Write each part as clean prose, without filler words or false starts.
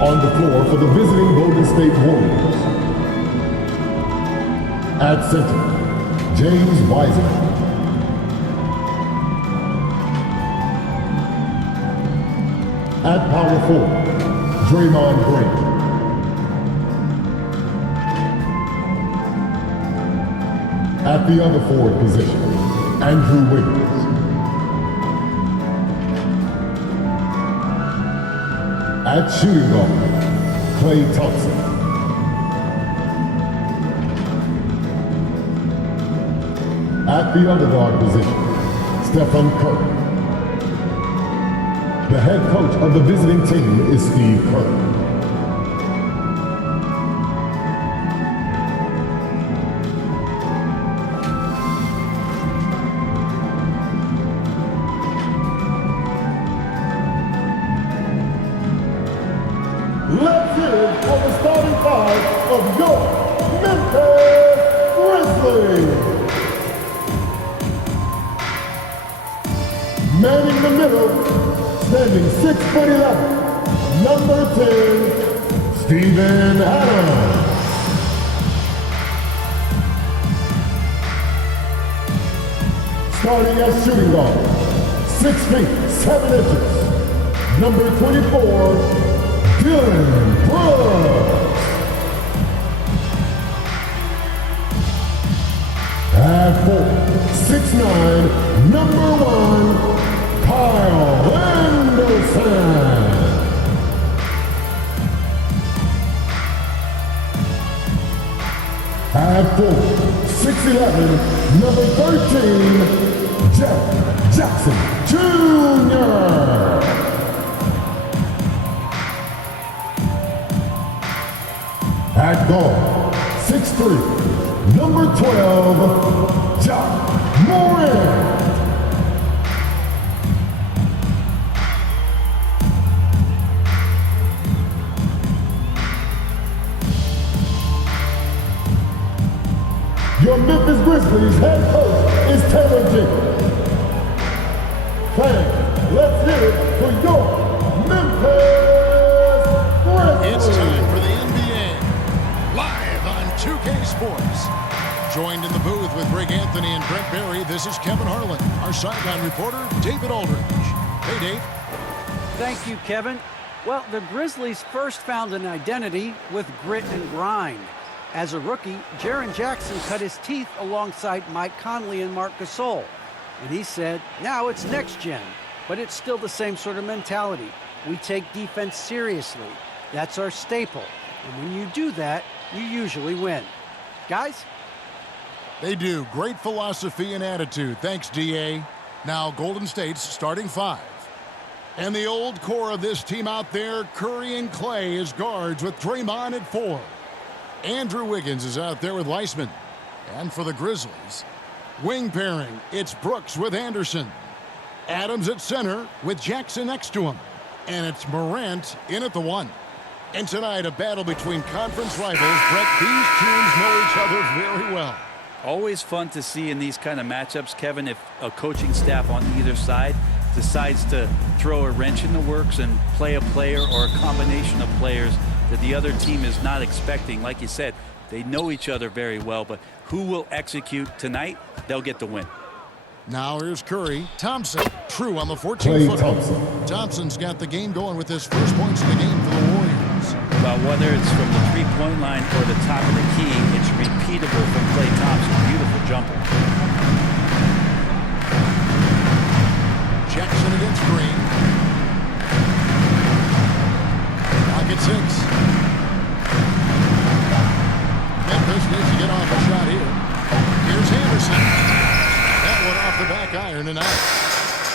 On the floor for the visiting Golden State Warriors. At center, James Wiseman. At power forward, Draymond Green. At the other forward position, Andrew Wiggins. At shooting guard, Klay Thompson. At the other guard position, Stephen Curry. The head coach of the visiting team is Steve Kerr. Let's hear it for the starting five of your Memphis Grizzlies. Manning the middle, standing 6'11", number 10, Steven Adams. Starting as shooting guard, 6 feet 7 inches, number 24, Dylan Brooks. At 4, 6'9", number 1, Kyle Anderson. At 4, 6'11", number 13, Jeff Jackson Jr. At guard, 6'3", number 12, John Morant. Your Memphis Grizzlies head coach is Taylor Jenkins. Fans, let's hear it for your Memphis Grizzlies. It's time for the NBA, live on 2K Sports. Joined in the booth with Greg Anthony and Brent Barry, this is Kevin Harlan. Our sideline reporter, David Aldridge. Hey, Dave. Thank you, Kevin. Well, the Grizzlies first found an identity with grit and grind. As a rookie, Jaren Jackson cut his teeth alongside Mike Conley and Marc Gasol. And he said, now it's next gen, but it's still the same sort of mentality. We take defense seriously. That's our staple. And when you do that, you usually win. Guys? They do. Great philosophy and attitude. Thanks, DA. Now, Golden State's starting five. And the old core of this team out there, Curry and Klay as guards with Draymond at 4. Andrew Wiggins is out there with Weissman. And for the Grizzlies, wing pairing, it's Brooks with Anderson. Adams at center with Jackson next to him. And it's Morant in at the 1. And tonight, a battle between conference rivals. Brett, these teams know each other very well. Always fun to see in these kind of matchups, Kevin, if a coaching staff on either side decides to throw a wrench in the works and play a player or a combination of players that the other team is not expecting. Like you said, they know each other very well, but who will execute tonight, they'll get the win. Now here's Curry. Thompson, true on the 14-footer. Thompson's got the game going with his first points in the game for the Warriors. Well, whether it's from the three-point line or the top of the key, it's repeatable from Klay Thompson. Beautiful jumper. Jackson against Green. Clock at 6. Memphis needs to get off a shot here. Here's Anderson. That one off the back iron and out.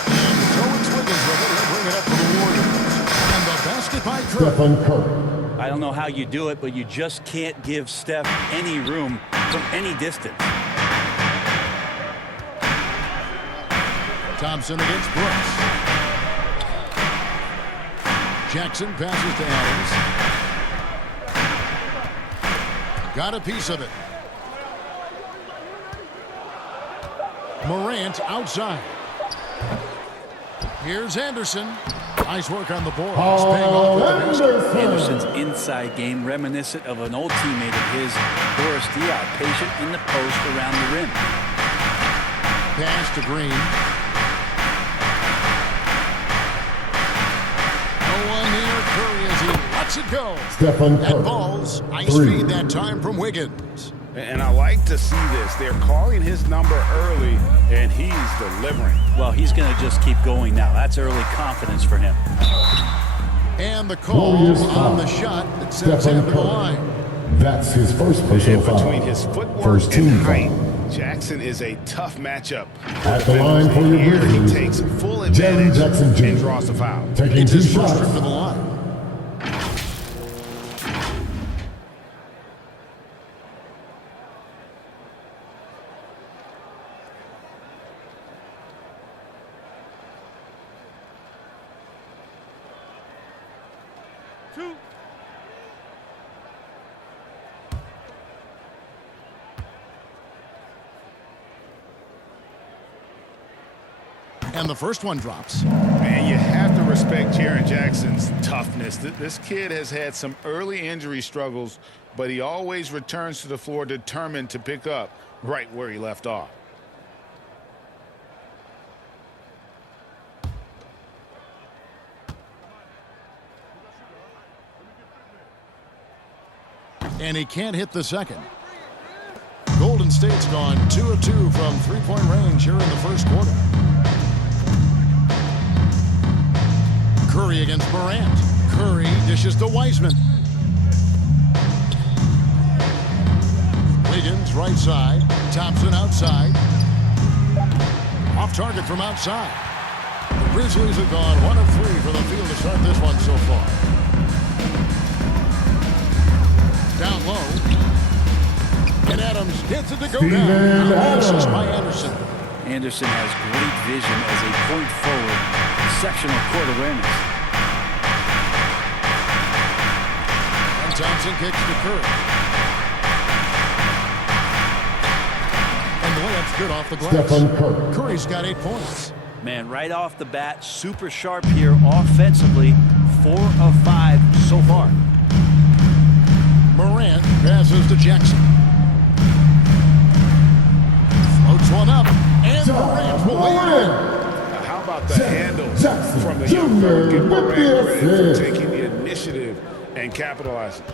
And Jones Wiggins with it. He'll bring it up for the Warriors. And the basket by Stephen Curry. I don't know how you do it, but you just can't give Steph any room from any distance. Thompson against Brooks. Jackson passes to Adams. Got a piece of it. Morant outside. Here's Anderson. Nice work on the board. He's paying off with the basket. Anderson's inside game reminiscent of an old teammate of his, Boris Diaw, patient in the post around the rim. Pass to Green. No one near Curry as he lets it go. Stephen That Curry. ball's ice 3. feed that time from Wiggins. And I like to see this. They're calling his number early, and he's delivering. Well, he's going to just keep going now. That's early confidence for him. And the call Warriors on foul. the shot that sends Stephen him to the Curry. line. That's his first personal And foul. between his footwork First team and height, foul. Jackson is a tough matchup. At the line for your Here he Grizzlies, takes full Jaren advantage Jackson Jr. and draws the foul. Taking It's 2 his first shots. trip to the line. And the first one drops. Man, you have to respect Jaren Jackson's toughness. This kid has had some early injury struggles, but he always returns to the floor determined to pick up right where he left off. And he can't hit the second. Golden State's gone 2 of 2 from three-point range here in the first quarter. Curry against Morant. Curry dishes to Wiseman. Wiggins right side. Thompson outside. Off target from outside. The Grizzlies have gone 1 of 3 from the field to start this one so far. Down low. And Adams gets it to go down. Assist by Anderson. Anderson has great vision as a point forward. Exceptional court awareness. And Thompson kicks to Curry. And the layup's good off the Stephen glass. Curry. Curry's got 8 points. Man, right off the bat, super sharp here offensively. 4 of 5 so far. Morant passes to Jackson. Floats one up. And Morant will lay it in. How about the handle Jackson from the Jr. young fella? Give with Morant the credit for assist. taking the initiative and capitalizing.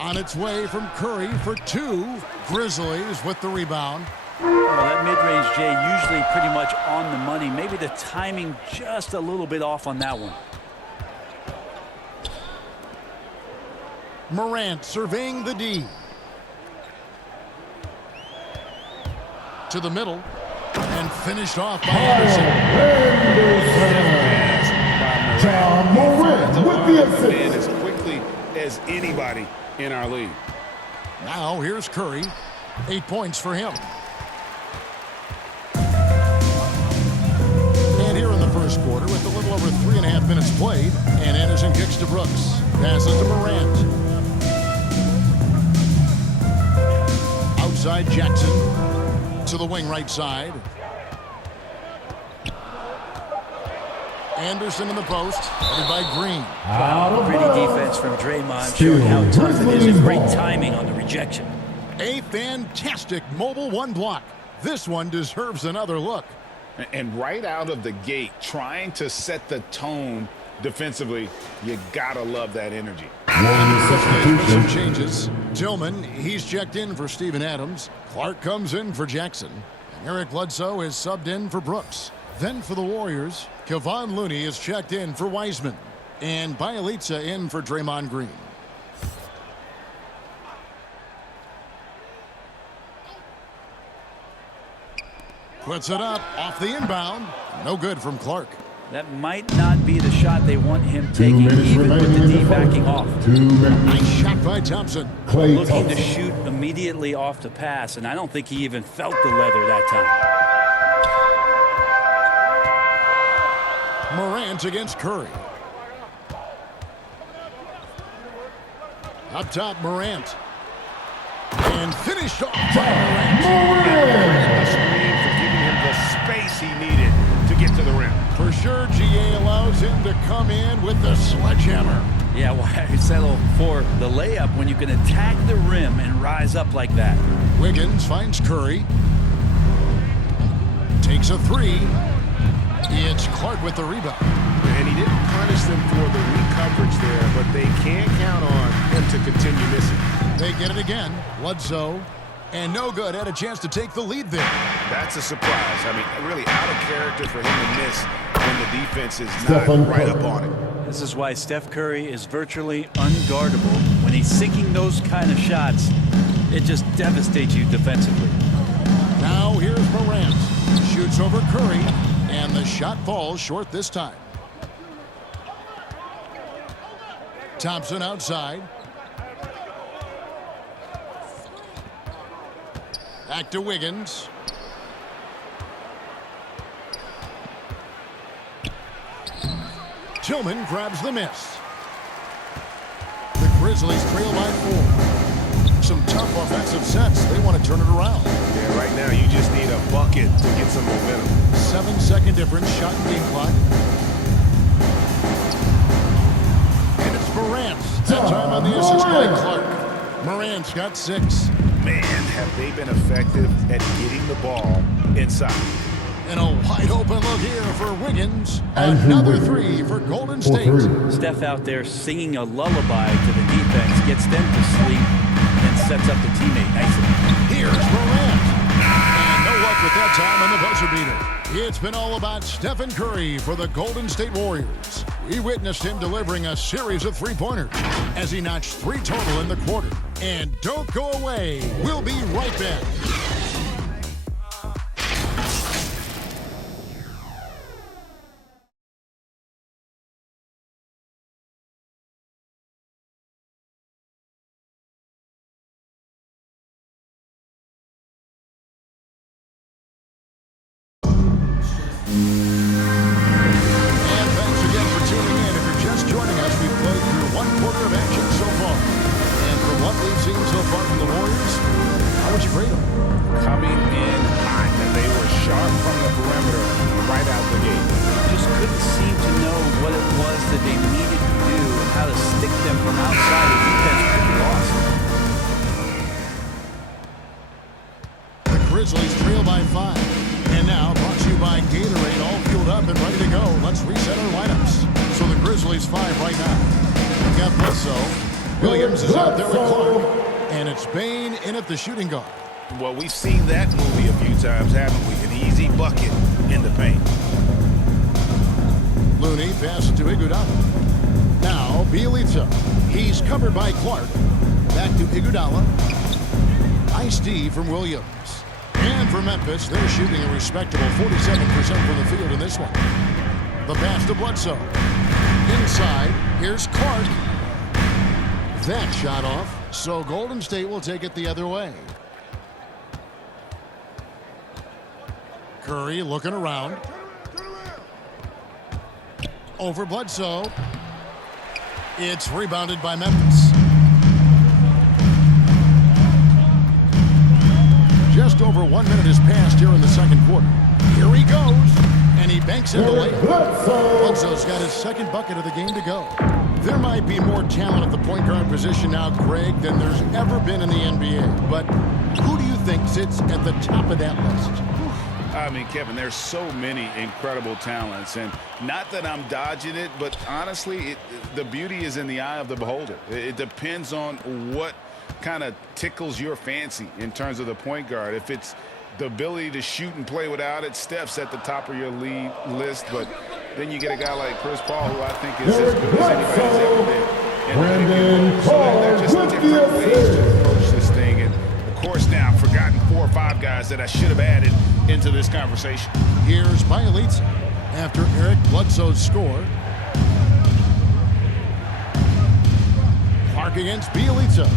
On its way from Curry for 2. Grizzlies with the rebound. Well, that mid-range, Jay, usually pretty much on the money. Maybe the timing just a little bit off on that one. Morant surveying the D. To the middle. And finished off by Anderson. John Morant with the assist. Man as quickly as anybody in our league. Now here's Curry. 8 points for him. And here in the first quarter with a little over 3.5 minutes played. And Anderson kicks to Brooks. Passes to Morant. Outside Jackson. To the wing right side. Anderson in the post. Headed by Green. Pretty defense from Draymond, Still showing how tough it is and great Grizzlies ball. timing on the rejection. A fantastic mobile 1 block. This one deserves another look. And right out of the gate, trying to set the tone defensively, you gotta love that energy. Warriors Some substitution. changes. Tillman, he's checked in for Steven Adams. Clark comes in for Jackson. And Eric Bledsoe is subbed in for Brooks. Then for the Warriors, Kevon Looney is checked in for Wiseman. And Bielitsa in for Draymond Green. Puts it up off the inbound. No good from Clark. That might not be the shot they want him 2 taking, minutes even with remaining the in D the backing first. off. 2 minutes. Nice shot by Thompson. Klay Looking to Thompson. shoot immediately off the pass, and I don't think he even felt the leather that time. Morant against Curry. Up top, Morant. And finished off by Morant. The screen for giving him the space he needed to get to the rim. to come in with the sledgehammer. Yeah, why settle for the layup when you can attack the rim and rise up like that? Wiggins finds Curry. Takes a three. It's Clark with the rebound. And he didn't punish them for the weak coverage there, but they can't count on him to continue missing. They get it again. Bledsoe. And no good. Had a chance to take the lead there. That's a surprise. I mean, really out of character for him to miss when the defense is not right up on it. This is why Steph Curry is virtually unguardable. When he's sinking those kind of shots, it just devastates you defensively. Now here's Morant. Shoots over Curry. And the shot falls short this time. Thompson outside. Back to Wiggins. Tillman grabs the miss. The Grizzlies trail by 4. Some tough offensive sets. They want to turn it around. Yeah, right now you just need a bucket to get some momentum. 7-second difference, shot and game clock. And it's Morant. That time on the assist by Clark. Morant's got 6. Man, have they been effective at getting the ball inside. And a wide open look here for Wiggins. Another 3 for Golden State. Steph out there singing a lullaby to the defense, gets them to sleep, and sets up the teammate nicely. Here's Morant. And no luck with that time on the buzzer beater. It's been all about Stephen Curry for the Golden State Warriors. We witnessed him delivering a series of three-pointers as he notched 3 total in the quarter. And don't go away. We'll be right back. Grizzlies trail by 5. And now brought to you by Gatorade, all fueled up and ready to go. Let's reset our lineups. So the Grizzlies 5 right now. We've got Bledsoe. Williams is out there with Clark. And it's Bain in at the shooting guard. Well, we've seen that movie a few times, haven't we? An easy bucket in the paint. Looney passes to Iguodala. Now Bielitsa. He's covered by Clark. Back to Iguodala. Nice D from Williams. And for Memphis, they're shooting a respectable 47% from the field in this one. The pass to Bledsoe. Inside, here's Clark. That shot off, so Golden State will take it the other way. Curry looking around. Over Bledsoe. It's rebounded by Memphis. Just over 1 minute has passed here in the second quarter. Here he goes, and he banks it away. Bledsoe's got his second bucket of the game to go. There might be more talent at the point guard position now, Greg, than there's ever been in the NBA. But who do you think sits at the top of that list? I mean, Kevin, there's so many incredible talents, and not that I'm dodging it, but honestly, the beauty is in the eye of the beholder. It depends on what kind of tickles your fancy in terms of the point guard. If it's the ability to shoot and play without it, Steph's at the top of your lead list, but then you get a guy like Chris Paul, who I think is as good as anybody's ever been. And so they're just different ways to approach this thing. And of course now I've forgotten 4 or 5 guys that I should have added into this conversation. Here's Bielitsa after Eric Bledsoe's score. Clark against Bielitsa.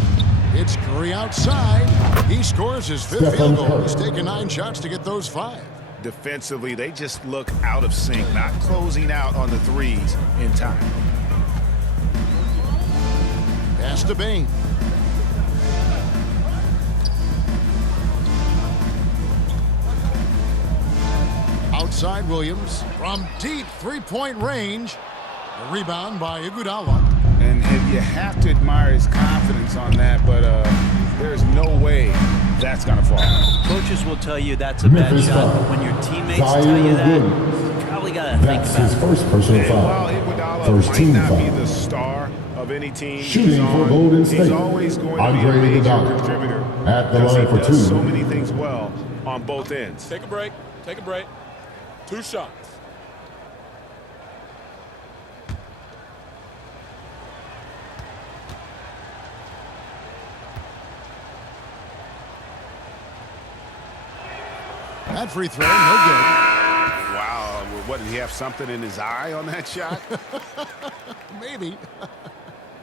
It's Curry outside. He scores his 5th field goal. He's taken 9 shots to get those 5. Defensively, they just look out of sync, not closing out on the threes in time. Pass to Bain. Outside Williams from deep 3-point range. The rebound by Iguodala. And you have to admire his confidence on that, but there's no way that's going to fall. Coaches will tell you that's a bad shot, but when your teammates tell you that, you probably got to think That's about his it. first personal And foul. while Iguodala First might team not be foul. the star of any team Shooting for Golden State, he's always going to Andre be a major Iguodala contributor at the because line he for does two. so many things well on both ends. Take a break. Take a break. 2 shots. That free throw, no good. Wow, what, did he have something in his eye on that shot? Maybe.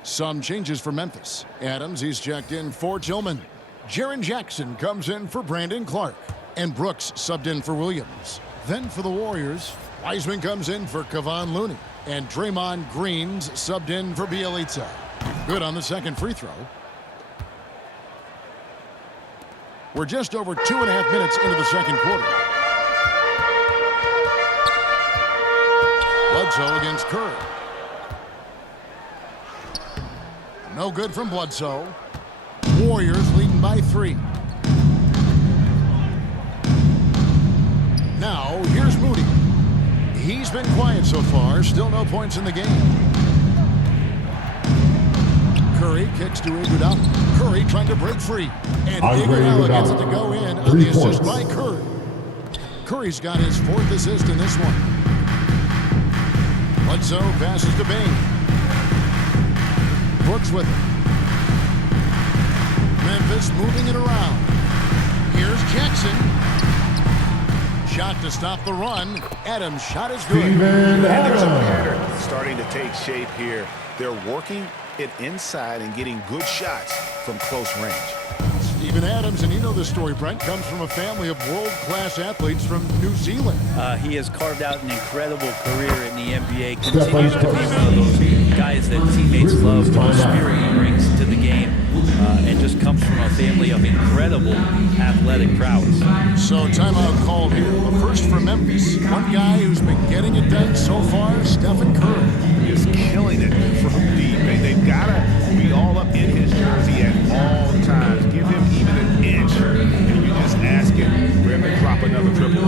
Some changes for Memphis. Adams, he's checked in for Tillman. Jaren Jackson comes in for Brandon Clark. And Brooks subbed in for Williams. Then for the Warriors, Wiseman comes in for Kevon Looney. And Draymond Green's subbed in for Bielitsa. Good on the second free throw. We're just over 2.5 minutes into the second quarter. Bledsoe against Curry. No good from Bledsoe. Warriors leading by 3. Now, here's Moody. He's been quiet so far. Still no points in the game. Curry kicks to Iguodala. Curry trying to break free. And Iguodala gets it to go in on the assist by Curry. Curry's got his 4th assist in this one. Bledsoe passes to Bain. Brooks with it. Memphis moving it around. Here's Jackson. Shot to stop the run. Adams' shot is good. Steven And there's a Adams. pattern starting to take shape here. They're working it inside and getting good shots from close range. Steven Adams, and you know this story, Brent, comes from a family of world-class athletes from New Zealand. He has carved out an incredible career in the NBA. Continues to be one of those guys that teammates love, the spirit he brings to the game, and just comes from a family of incredible athletic prowess. So timeout called here. But first for Memphis, one guy who's been getting it done so far, Stephen Curry. Just killing it from deep. They've got to be all up in his jersey at all times. Give him even an inch, and you just ask him for him to drop another triple.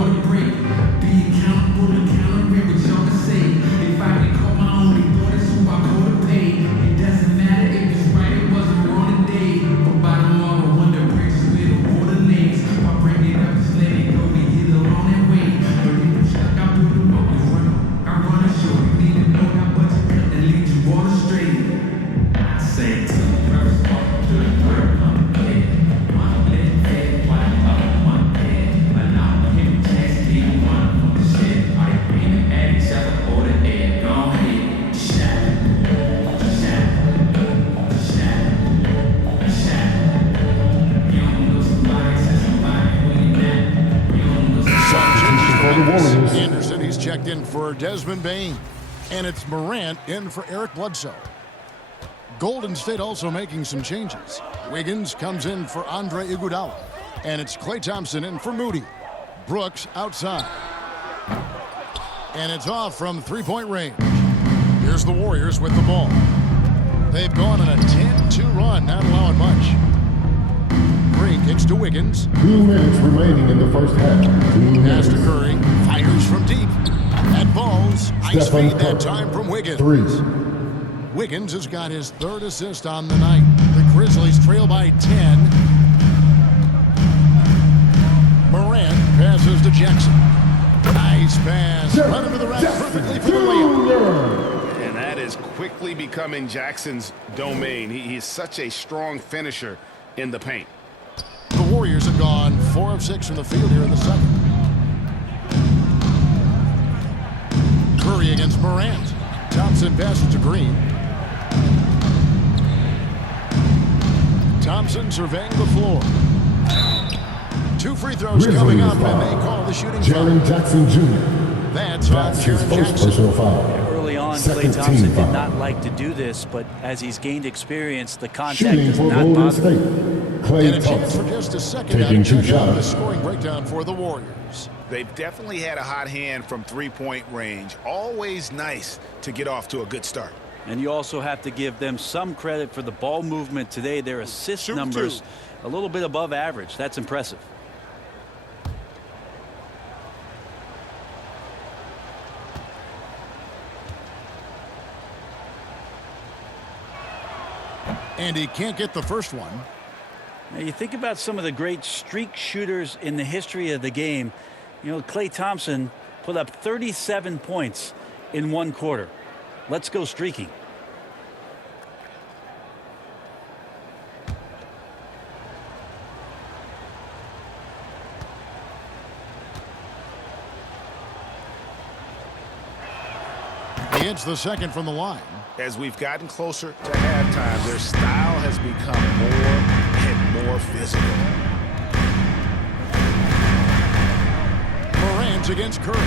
Anderson, he's checked in for Desmond Bain. And it's Morant in for Eric Bledsoe. Golden State also making some changes. Wiggins comes in for Andre Iguodala. And it's Klay Thompson in for Moody. Brooks outside. And it's off from three-point range. Here's the Warriors with the ball. They've gone on a 10-2 run, not allowing much. Green kicks to Wiggins. 2 minutes remaining in the first half. 2 Pass minutes. to Curry. Fires from deep. That falls. Ice Stephen feed that Curry. time from Wiggins. 3. Wiggins has got his 3rd assist on the night. The Grizzlies trail by 10. Morant passes to Jackson. Nice pass. Run into the rack perfectly for the layup. And that is quickly becoming Jackson's domain. He is such a strong finisher in the paint. The Warriors have gone 4 of 6 from the field here in the second. Curry against Morant. Thompson passes to Green. Thompson surveying the floor. 2 free throws coming up, and they call the shooting foul. Jaren Jackson Jr. That's off his Jaren first Jackson. personal foul. Early on, Second Klay Thompson team foul. did not like to do this, but as he's gained experience, the contact Shooting does for not Golden bother State. And Klay a chance for Thompson just a second now to taking 2 check out the shots. scoring breakdown for the Warriors. They've definitely had a hot hand from three-point range. Always nice to get off to a good start. And you also have to give them some credit for the ball movement today. Their assist numbers a little bit above average. That's impressive. And he can't get the first one. Now you think about some of the great streak shooters in the history of the game. You know, Klay Thompson put up 37 points in one quarter. Let's go streaking. He hits the second from the line. As we've gotten closer to halftime, their style has become more and more physical. Morant against Curry.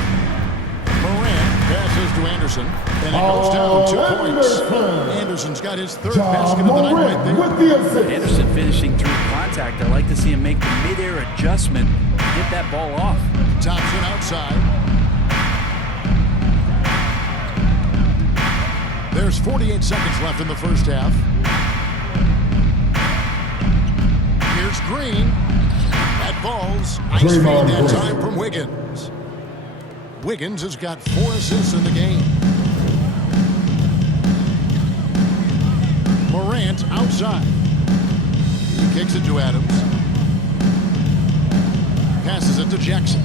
Morant passes to Anderson, and it goes down 2 points. Anderson's got his third basket of the night right there. With the assist. Anderson finishing through contact. I like to see him make the mid-air adjustment, get that ball off. Thompson outside. There's 48 seconds left in the first half. Here's Green. That ball's ice feed that time from Wiggins. Wiggins has got 4 assists in the game. Morant outside. He kicks it to Adams. Passes it to Jackson.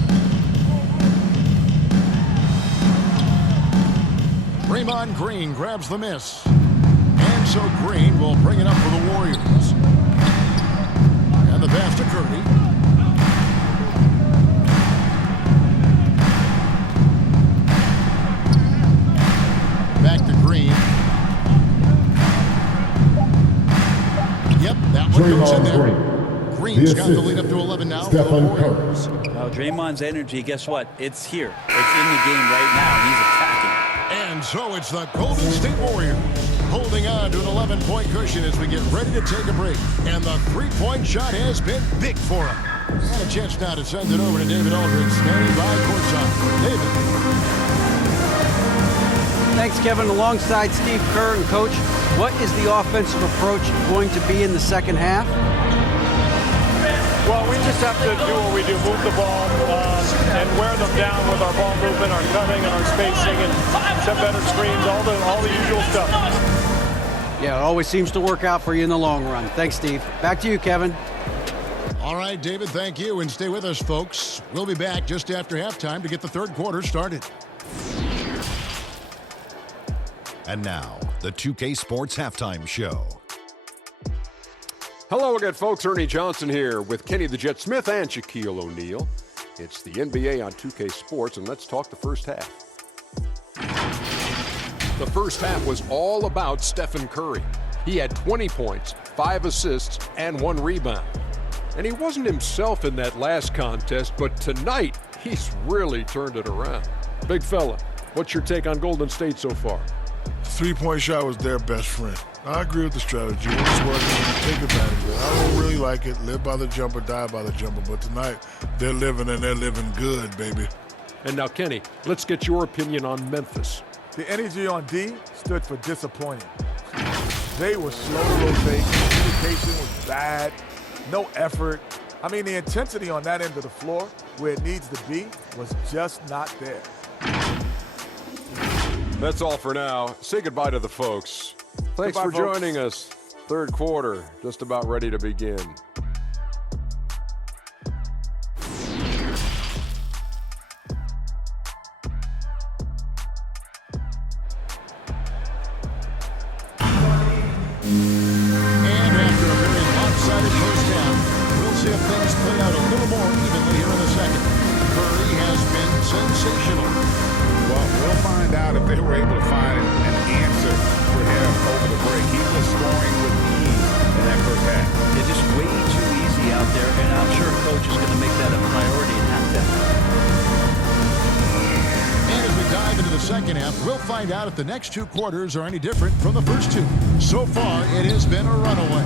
Draymond Green grabs the miss. And so Green will bring it up for the Warriors. And the pass to Curry. Back to Green. Yep, that one goes in there. Green's got the lead up to 11 now for the Warriors. Well, Draymond's energy, guess what? It's here. It's in the game right now. He's attacking. And so it's the Golden State Warriors holding on to an 11-point cushion as we get ready to take a break. And the three-point shot has been big for him. And a chance now to send it over to David Aldridge, standing by courtside. David. Thanks, Kevin. Alongside Steve Kerr and Coach, what is the offensive approach going to be in the second half? Well, we just have to do what we do, move the ball and wear them down with our ball movement, our cutting, and our spacing, and set better screens, all the usual stuff. Yeah, it always seems to work out for you in the long run. Thanks, Steve. Back to you, Kevin. All right, David, thank you. And stay with us, folks. We'll be back just after halftime to get the third quarter started. And now, the 2K Sports Halftime Show. Hello again, folks. Ernie Johnson here with Kenny the Jet Smith and Shaquille O'Neal. It's the NBA on 2K Sports, and let's talk the first half. The first half was all about Stephen Curry. He had 20 points, 5 assists, and 1 rebound. And he wasn't himself in that last contest, but tonight, he's really turned it around. Big fella, what's your take on Golden State so far? Three-point shot was their best friend. I agree with the strategy. It's working. Take advantage of it. I don't really like it. Live by the jumper, die by the jumper. But tonight, they're living and they're living good, baby. And now, Kenny, let's get your opinion on Memphis. The energy on D stood for disappointing. They were slow to rotate. Communication was bad. No effort. I mean, the intensity on that end of the floor, where it needs to be, was just not there. That's all for now. Say goodbye to the folks. Thanks Goodbye, for folks. joining us. Third quarter, just about ready to begin. And after a very lopsided first half, we'll see if things play out a little more evenly here in the second. Curry has been sensational. Well, we'll find out if they were able to find an answer for him over the break. He was scoring with ease in that first half. They're just way too easy out there, and I'm sure Coach is going to make that a priority in halftime. And as we dive into the second half, we'll find out if the next 2 quarters are any different from the first 2. So far, it has been a runaway.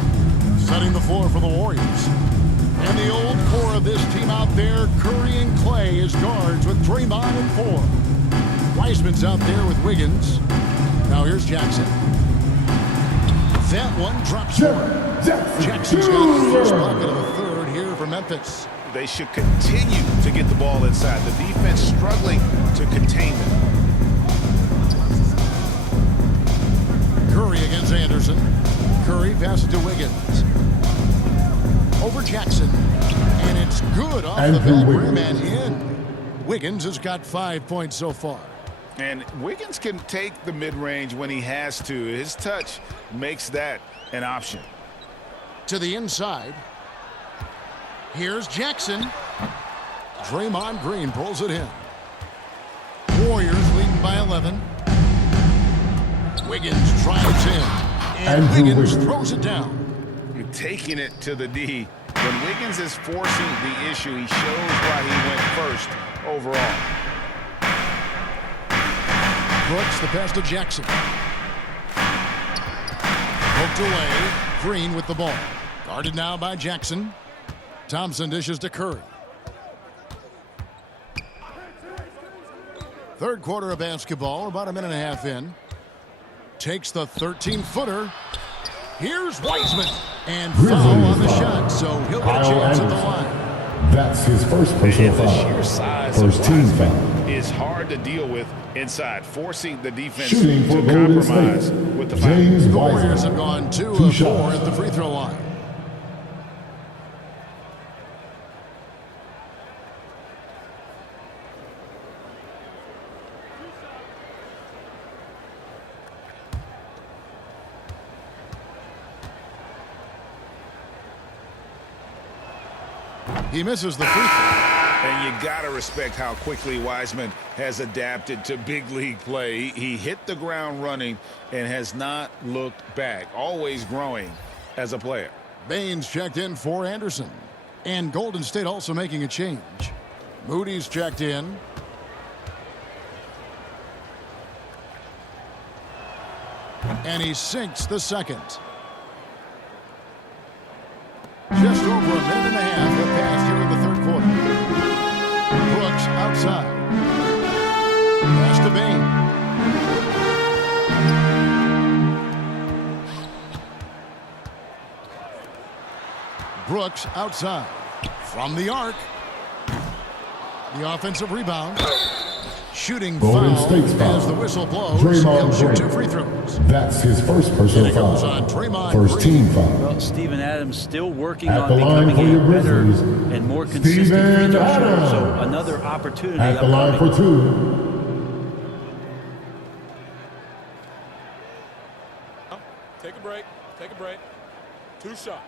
Setting the floor for the Warriors. And the old core of of this team out there, Curry and Clay as guards with Draymond and 4. Wiseman's out there with Wiggins. Now here's Jackson. That one drops for Jackson's got the first bucket of the third here for Memphis. They should continue to get the ball inside. The defense struggling to contain them. Curry against Anderson. Curry passes to Wiggins. Over Jackson. And it's good off the back rim and in. Wiggins has got 5 points so far. And Wiggins can take the mid-range when he has to. His touch makes that an option. To the inside. Here's Jackson. Draymond Green pulls it in. Warriors leading by 11. Wiggins drives in. And Wiggins throws it down. Taking it to the D. When Wiggins is forcing the issue, he shows why he went first overall. Brooks, the pass to Jackson. Poked away. Green with the ball. Guarded now by Jackson. Thompson dishes to Curry. Third quarter of basketball, about a minute and a half in. Takes the 13-footer. Here's Wiseman. And foul on the shot, so he'll get a chance at the line. That's his first personal The foul. sheer size First of team Wiseman foul. is hard to deal with inside, forcing the defense Shooting for to Golden compromise State, with the foul. James The Warriors have Wiseman. gone 2 Two of 4 shots. at the free throw line. He misses the free throw. And you got to respect how quickly Wiseman has adapted to big league play. He hit the ground running and has not looked back, always growing as a player. Baines checked in for Anderson. And Golden State also making a change. Moody's checked in. And he sinks the second. Just over a minute and a half have passed here in the third quarter. Brooks outside. Pass to Bain. Brooks outside. From the arc. The offensive rebound. Shooting Golden foul State's foul. as the whistle blows. Draymond He'll shoot Green. 2 free throws. That's his first personal And it goes foul. on Draymond First Green. team foul. Well, Steven Adams still working At on the line becoming for a your better Grizzlies, and more consistent Steven free throw shooter. Adams. So another opportunity At the line upcoming. for 2. Take a break. Take a break. 2 shots.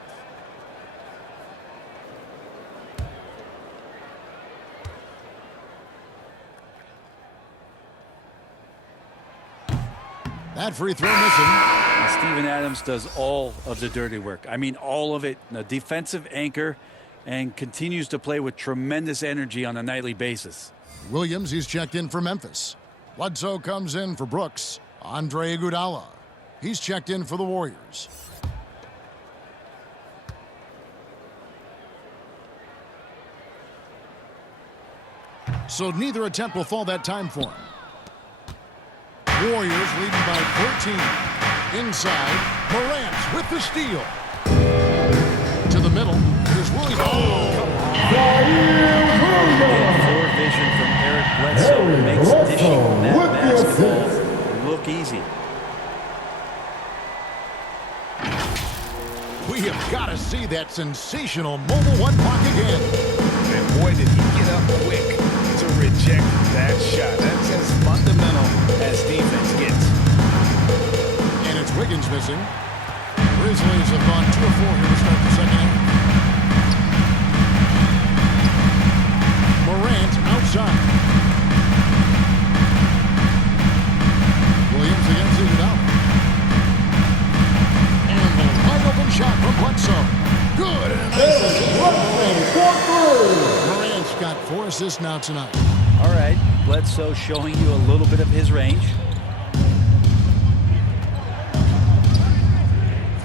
That free throw missing. And Steven Adams does all of the dirty work. I mean, all of it. A defensive anchor and continues to play with tremendous energy on a nightly basis. Williams, he's checked in for Memphis. Bledsoe comes in for Brooks. Andre Iguodala, he's checked in for the Warriors. So neither attempt will fall that time for him. Warriors leading by 14. Inside, Morant with the steal. To the middle, here's Williams. Oh, come on. Floor vision from Eric Bledsoe makes dishing that basketball look easy. We have got to see that sensational mobile one block again. And boy, did he get up quick to reject that shot. That's as fundamental as defense gets. And it's Wiggins missing. Grizzlies have gone 2 of 4 here to start the second half. Morant outside. Williams against Iguodala. And the wide open shot from Bledsoe. Good. Morant's got 4 assists now tonight. All right, Bledsoe showing you a little bit of his range.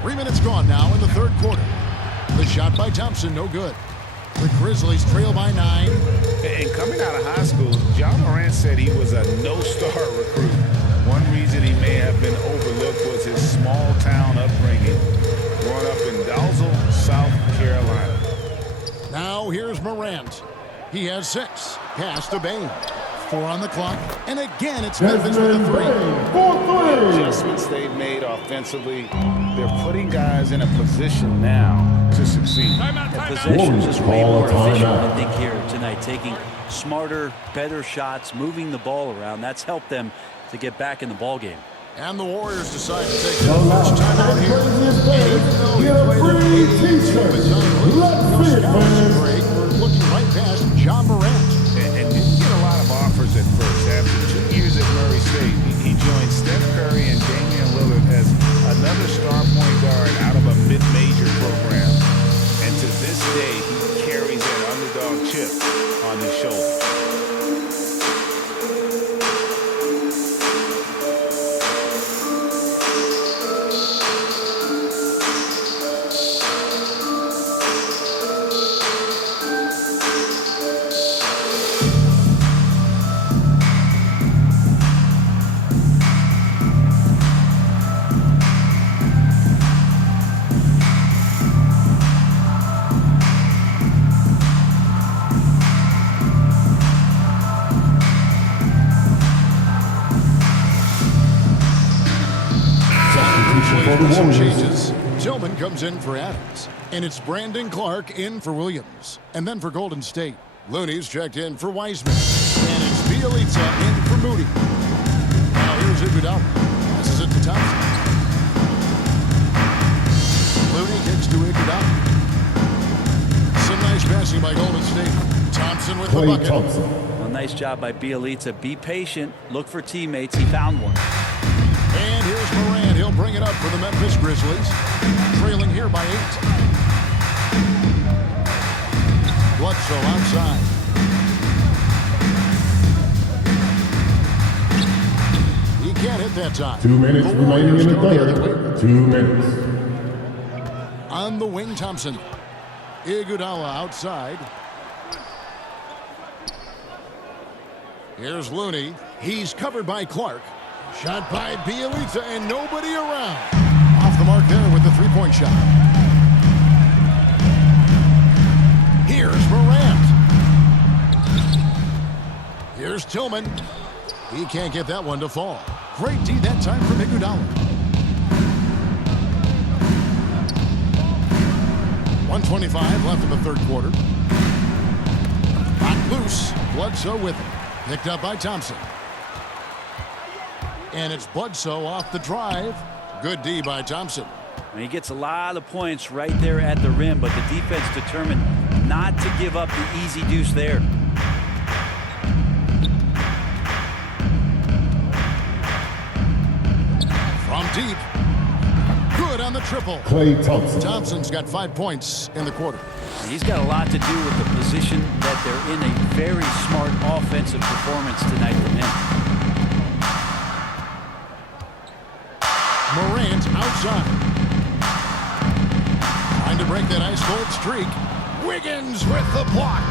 3 minutes gone now in the third quarter. The shot by Thompson, no good. The Grizzlies trail by 9. And coming out of high school, John Morant said he was a no-star recruit. One reason he may have been overlooked was his small-town upbringing, growing up in Dalzell, South Carolina. Now here's Morant. He has 6. Pass to Bain. 4 on the clock. And again, it's Memphis with a 3. The adjustments they've made offensively, they're putting guys in a position now to succeed. The possessions is way more efficient, I think, here tonight. Taking smarter, better shots, moving the ball around. That's helped them to get back in the ball game. And the Warriors decide to take their first time out here. And even though he played at 82 minutes on the no scouts break, we're looking right past John Morant. And didn't get a lot of offers at first. After 2 years at Murray State, he joined Steph Curry and Damian Lillard as another star point guard out of a mid-major program. And to this day, he carries that underdog chip on his shoulder. Some changes. Tillman comes in for Adams. And it's Brandon Clark in for Williams. And then for Golden State, Looney's checked in for Wiseman. And it's Bielitsa in for Moody. Now here's Iguodala. Passes it to Thompson. Looney kicks to Iguodala. Some nice passing by Golden State. Thompson with the bucket. Well, nice job by Bielitsa. Be patient. Look for teammates. He found one. And here's Morant. He'll bring it up for the Memphis Grizzlies. Trailing here by 8. Bledsoe outside. He can't hit that time. 2 minutes remaining in the third. 2 minutes. On the wing, Thompson. Iguodala outside. Here's Looney. He's covered by Clark. Shot by Bielitsa and nobody around. Off the mark there with the three-point shot. Here's Morant. Here's Tillman. He can't get that one to fall. Great D that time from Iguodala. 1:25 left in the third quarter. Hot loose. Bledsoe with it. Picked up by Thompson. And it's Bledsoe off the drive. Good D by Thompson. And he gets a lot of points right there at the rim, but the defense determined not to give up the easy deuce there. From deep. Good on the triple. Klay Thompson. Thompson's got 5 points in the quarter. He's got a lot to do with the position that they're in. A very smart offensive performance tonight from him. Morant outside. Trying to break that ice cold streak. Wiggins with the block.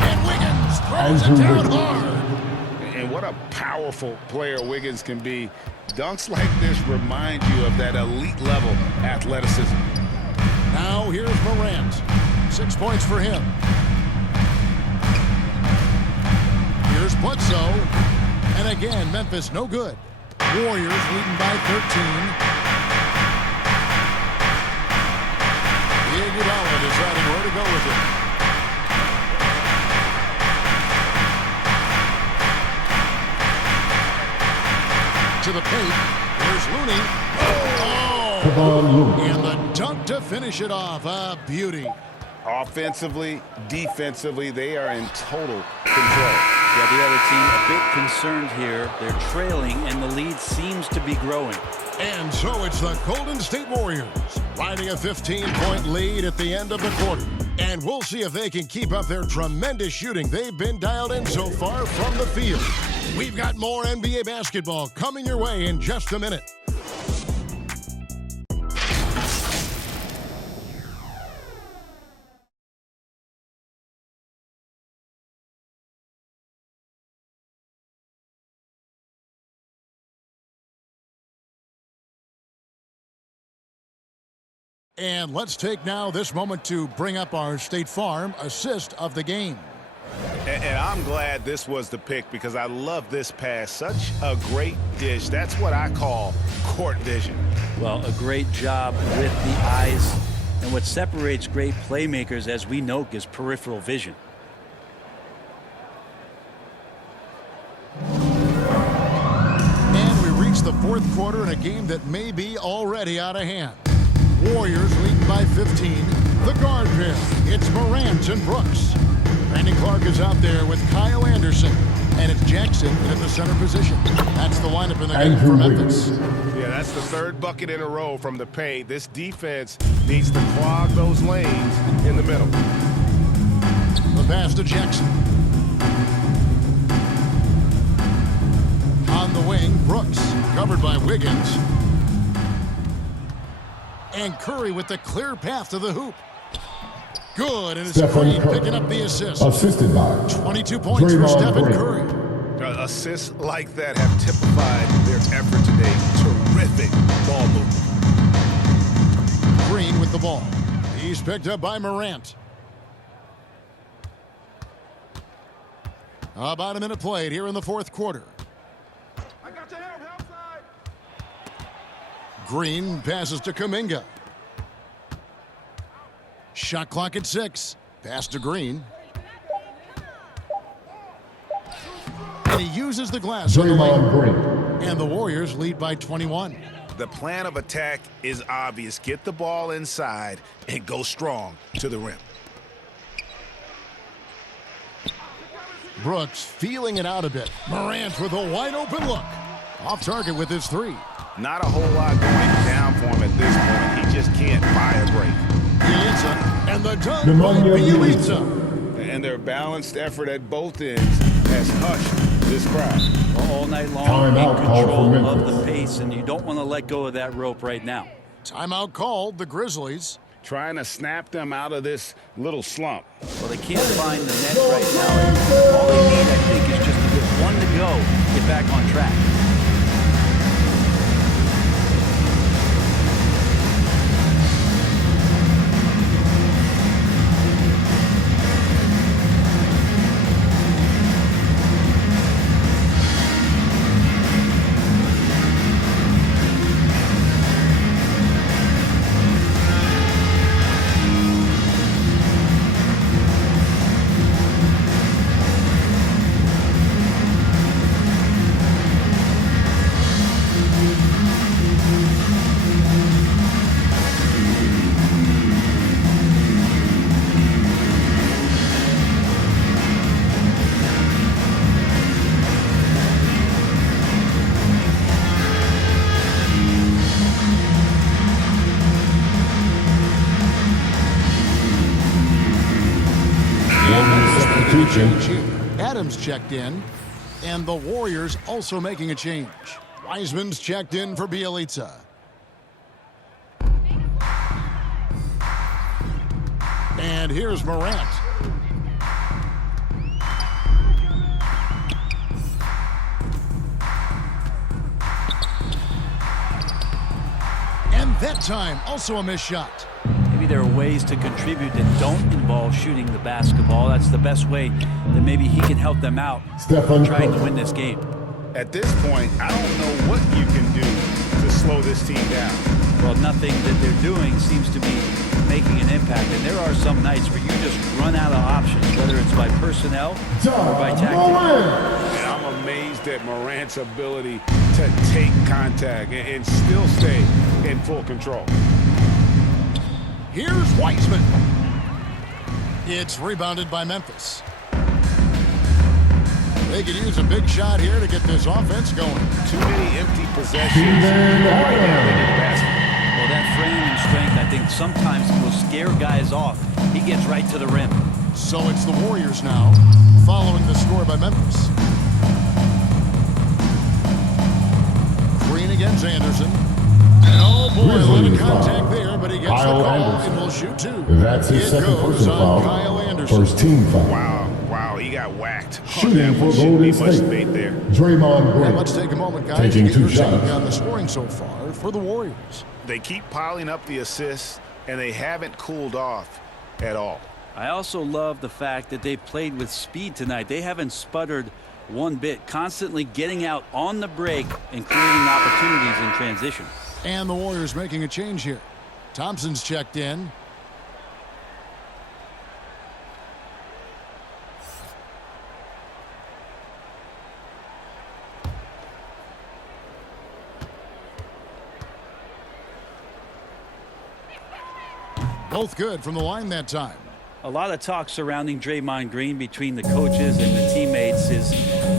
And Wiggins throws it down hard. And what a powerful player Wiggins can be. Dunks like this remind you of that elite level athleticism. Now here's Morant. 6 points for him. Here's Bledsoe. And again, Memphis no good. Warriors leading by 13. Iguodala deciding where to go with it. To the paint. Here's Looney. Oh! And the dunk to finish it off. A beauty. Offensively, defensively, they are in total control. Yeah, the other team a bit concerned here. They're trailing, and the lead seems to be growing. And so it's the Golden State Warriors riding a 15-point lead at the end of the quarter. And we'll see if they can keep up their tremendous shooting they've been dialed in so far from the field. We've got more NBA basketball coming your way in just a minute. And let's take now this moment to bring up our State Farm assist of the game. And I'm glad this was the pick because I love this pass. Such a great dish. That's what I call court vision. Well, a great job with the eyes. And what separates great playmakers, as we know, is peripheral vision. And we reach the fourth quarter in a game that may be already out of hand. Warriors leading by 15. The guard pair, it's Morant and Brooks. Brandon Clark is out there with Kyle Anderson. And it's Jackson in the center position. That's the lineup in the game for Memphis. Yeah, that's the third bucket in a row from the paint. This defense needs to clog those lanes in the middle. The pass to Jackson. On the wing, Brooks, covered by Wiggins. And Curry with the clear path to the hoop. Good, and it's Green picking up the assist. Assisted by 22 points for Stephen Curry. Assists like that have typified their effort today. Terrific ball movement. Green with the ball. He's picked up by Morant. About a minute played here in the fourth quarter. I got your help side. Green passes to Kuminga. Shot clock at 6. Pass to Green. And he uses the glass on the lane. And the Warriors lead by 21. The plan of attack is obvious. Get the ball inside and go strong to the rim. Brooks feeling it out a bit. Morant with a wide open look. Off target with his 3. Not a whole lot going down for him at this point. He just can't buy a break. Bielitsa, and the dunk by Bielitsa. And their balanced effort at both ends has hushed this crowd. All night long, in control of the pace, and you don't want to let go of that rope right now. Timeout called, the Grizzlies. Trying to snap them out of this little slump. Well, they can't find the net right now. All they need, I think, is just to get one to go, get back on track. Adams checked in, and the Warriors also making a change. Wiseman's checked in for Bielitsa. And here's Morant. And that time, also a missed shot. Maybe there are ways to contribute that don't involve shooting the basketball. That's the best way that maybe he can help them out trying to win this game. At this point, I don't know what you can do to slow this team down. Well, nothing that they're doing seems to be making an impact. And there are some nights where you just run out of options, whether it's by personnel or by tactics. And I'm amazed at Morant's ability to take contact and still stay in full control. Here's Wiseman. It's rebounded by Memphis. They could use a big shot here to get this offense going. Too many empty possessions right now in the basket. Well, that framing strength, I think, sometimes will scare guys off. He gets right to the rim. So it's the Warriors now, following the score by Memphis. Green against Anderson. And oh boy, a lot of contact there, but he gets Kyle the call Anderson. and will shoot 2. That's his second personal foul. Kyle Anderson. First team foul. Wow, he got whacked. Shooting for Golden State. There. Draymond Green. And let's take a moment, guys, Taking to get 2 your take shots. on the scoring so far for the Warriors. They keep piling up the assists, and they haven't cooled off at all. I also love the fact that they played with speed tonight. They haven't sputtered one bit, constantly getting out on the break and creating opportunities in transition. And the Warriors making a change here. Thompson's checked in. Both good from the line that time. A lot of talk surrounding Draymond Green between the coaches and the teammates is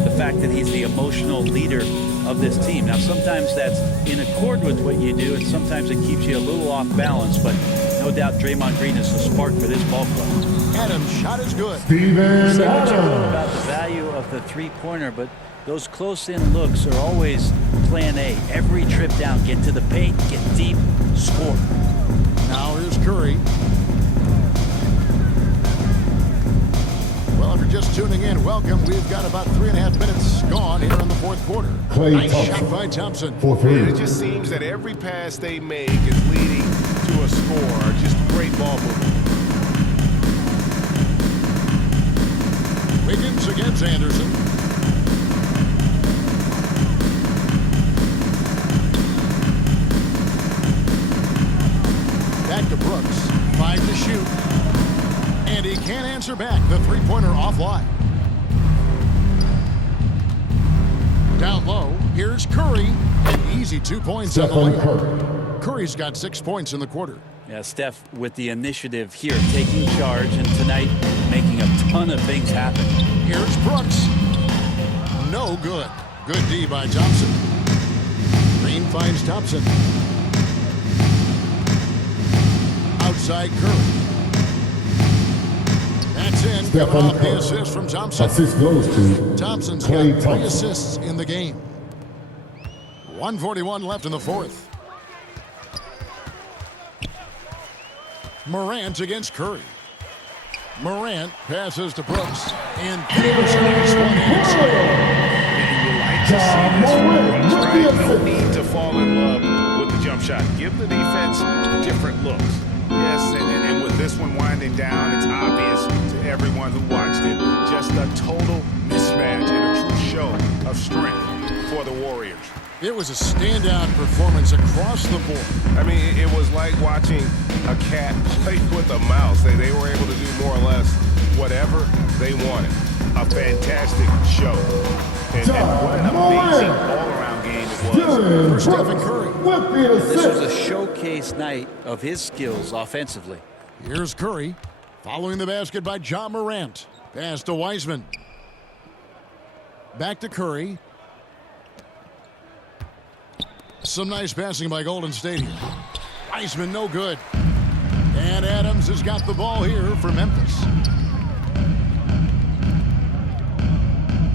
the fact that he's the emotional leader of this team. Now, sometimes that's in accord with what you do, and sometimes it keeps you a little off balance, but no doubt Draymond Green is the spark for this ball club. Adams' shot is good. Steven Adams. About the value of the three-pointer, but those close-in looks are always plan A. Every trip down, get to the paint, get deep, score. Now here's Curry. Well, if you're just tuning in, welcome. We've got about 3.5 minutes gone here in the fourth quarter. Nice shot by Thompson. It just seems that every pass they make is leading to a score. Just great ball movement. Wiggins against Anderson. Back to Brooks. 5 to shoot. And he can't answer back. The three-pointer offline. Down low, here's Curry. An easy 2 points on the layup. Curry's got 6 points in the quarter. Yeah, Steph with the initiative here, taking charge, and tonight making a ton of things happen. Here's Brooks. No good. Good D by Thompson. Green finds Thompson. Outside Curry. That's in. Coming off the assist from Thompson. Assist goes to Thompson's Klay got 3 Thompson. assists in the game. 1:41 left in the fourth. Morant against Curry. Morant passes to Brooks. And there's a nice one-handed slam. You like to see this from Brooks, right? No need to fall in love with the jump shot. Give the defense different looks. Yes, and with this one winding down, it's obvious to everyone who watched it. Just a total mismatch and a true show of strength for the Warriors. It was a standout performance across the board. I mean, it was like watching a cat play with a mouse. They were able to do more or less whatever they wanted. A fantastic show. And what an amazing all-around game it was for Stephen Curry. This was a showcase night of his skills offensively. Here's Curry, following the basket by John Morant. Pass to Wiseman. Back to Curry. Some nice passing by Golden State here. Wiseman no good. And Adams has got the ball here for Memphis.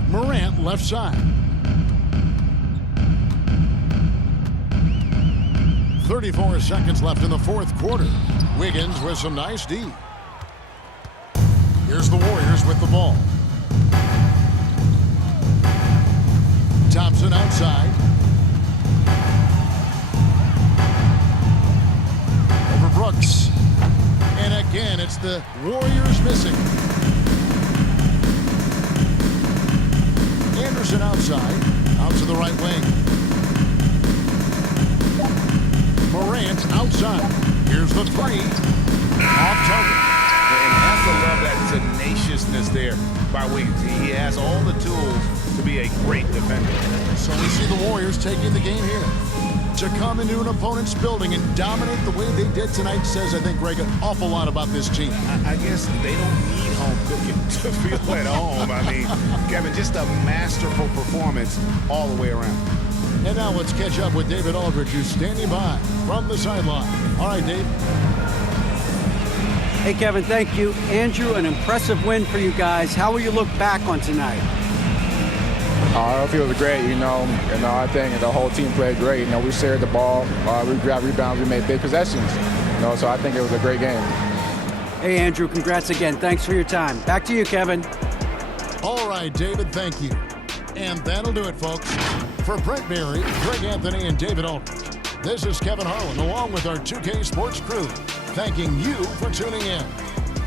Morant left side. 34 seconds left in the fourth quarter. Wiggins with some nice D. Here's the Warriors with the ball. Thompson outside. Over Brooks. And again, it's the Warriors missing. Anderson outside. Out to the right wing. Morant outside. Here's the three. Off target. And has to love that tenaciousness there by Wiggins. He has all the tools to be a great defender. So we see the Warriors taking the game here. To come into an opponent's building and dominate the way they did tonight says, I think, Greg, an awful lot about this team. I guess they don't need home cooking to feel at home. I mean, Kevin, just a masterful performance all the way around. And now let's catch up with David Aldridge, who's standing by from the sideline. All right, Dave. Hey, Kevin, thank you. Andrew, an impressive win for you guys. How will you look back on tonight? I feel great, I think the whole team played great. We shared the ball, we grabbed rebounds, we made big possessions. So I think it was a great game. Hey, Andrew, congrats again. Thanks for your time. Back to you, Kevin. All right, David, thank you. And that'll do it, folks. For Brent Berry, Greg Anthony, and David Aldridge, this is Kevin Harlan, along with our 2K Sports crew. thanking you for tuning in.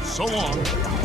So long.